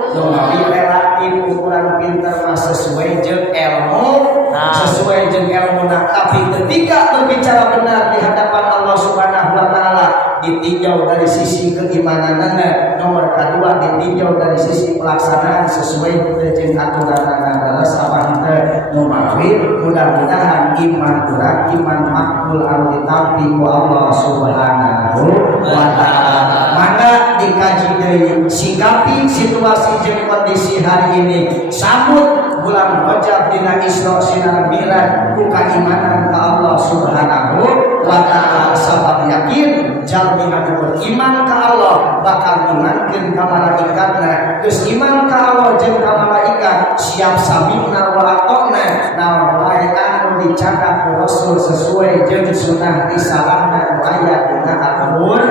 10 numawi relatif ukuran pinter mah sesuai jeung ilmu sesuai jeung ilmuna tapi ketika berbicara benar di hadapan Allah Subhanahu wa taala ditinjau dari sisi keimananna nomor kedua ditinjau dari sisi pelaksanaan sesuai jeung aturan adalah sabah numawi mudah-mudahan iman urang iman makbul anu ditampi ku Allah Subhanahu wa taala. Mangga dikaji deui sikapi situasi jeung kondisi hari ini sambut bulan Rajab dina Isra sinar Mi'raj ku keimanan ka Allah Subhanahu wa taala sabab yakin jalmi anu beriman ka Allah bakal imankeun ka malaikatna geus iman ka Allah jeung ka malaikat siap samina wa atona naon wae anu dicatat ku Rasul sesuai jeung sunah risalahna nu aya dina Al-Qur'an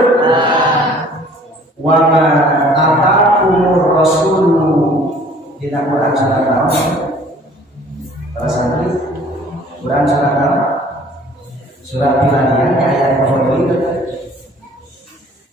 wa ma atakumur rasulu dina Quran surat naon para santri Quran surat naon surat Biladian ayat 22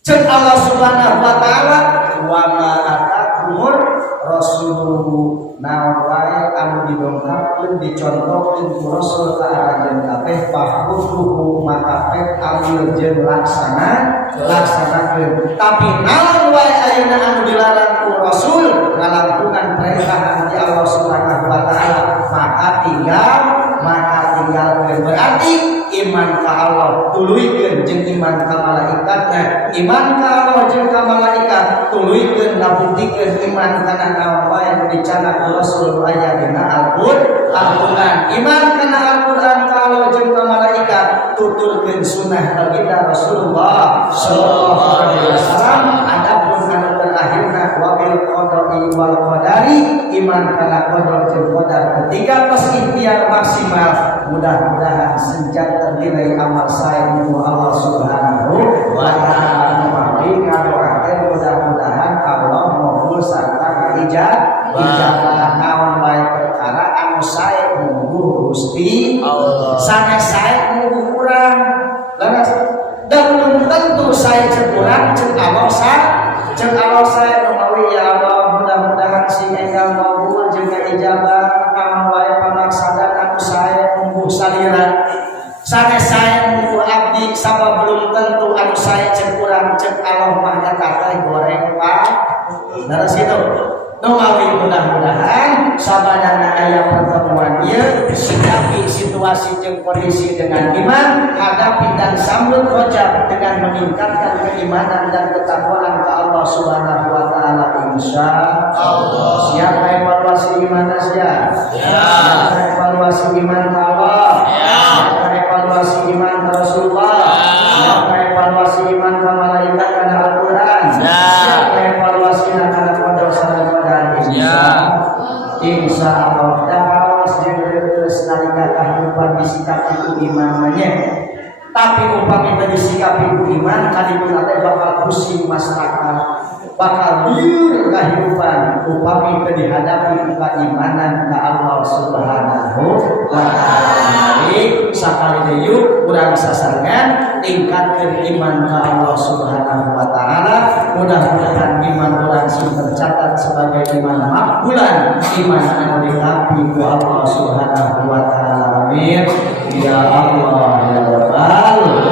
cek Allah Subhanahu wa taala wa ma atakumur rasulu naon wae anu didongkapkeun dicontohkeun ku Rasul ka aranjeun kabeh fahruhu maka teh ambil jeung laksanakeun tapi naon wae ayeuna anu dilarang ku Rasul ngalampungan perintah ti Allah Subhanahu wa taala maka tinggalkeun berarti iman ka Allah tuluikeun jeung iman ka malaikatna iman ka Allah jeung ka malaikat tuluikeun labuktikeun iman kana naon wae anu dicanang ku Rasul aya dina Al-Qur'an iman kana Al-Qur'an ka Allah jeung ka malaikat tuturkeun sunah baginda Rasulullah sallallahu alaihi wasallam adapun anu terakhirna wa bil qada'i wal qadari iman kana qadar jeung qadar ketika pas ikhtiar maksimal mudah-mudahan senjata ternilai amal saya untuk Allah Subhanahu wa taala mari ngadoakeun mudah-mudahan Allah mangabul sarta ijabah naon bae perkara anu sae mungguh Gusti Allah sanes sae mungguh urang laras dan belum tentu saya cek urang cek Allah sae numawi ya Allah mudah-mudahan sing enggal mangabul jeung ijabah anu bae pamaksana anu sae mungguh salira sanes sae mungguh abdi sabab belum tentu anu sae cek urang cek Allah mah eta goreng Pak Dari situ Numawi mudah-mudahan sabadana aya pertemuan ieu sikapi situasi jeung kondisi dengan iman, hadapi dan sambut rojab dengan meningkatkan keimanan dan ketakwaan ke Allah Subhanahu wa taala insyaallah. Siapa evaluasi iman siap? Siapa evaluasi iman ke Allah? Siapa evaluasi iman ke Rasulullah? Siapa evaluasi iman ke malaikat dan Al-Qur'an? Siapa evaluasi kana dosa dan insya Allah dapat terus nalika kehidupan disikapi ku imannya. Tapi upami tadi sikapi ku iman kadipun teh bakal pusing masyarakat, bakal liur kehidupan upami teu dihadapi ku keimanan ka Allah Subhanahu wa taala. Jadi sakali deui urang sasangan tingkatkeun iman ka Allah Subhanahu wa taala. Mudah-mudahan iman urang sing tercatat sebagai iman makbulan, iman anu dikapi ku Allah Subhanahu wa taala. Amin. Ya Allah ya Rabbal alamin.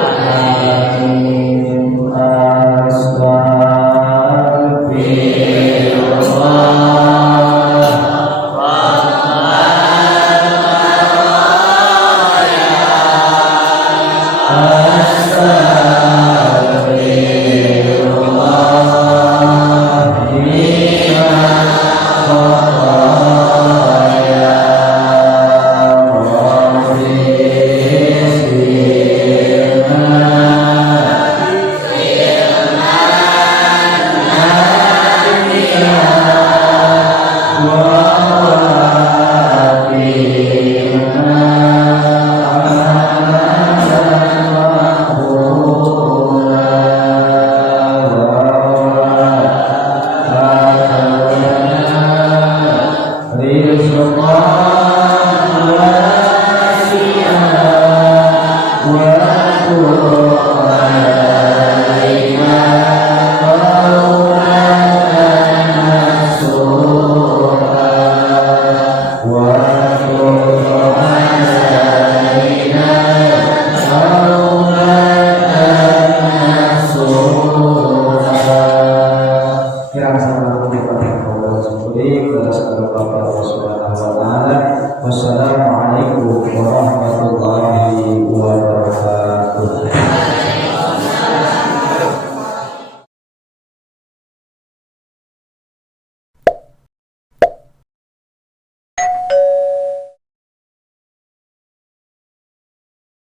Wassalamualaikum warahmatullahi wabarakatuh.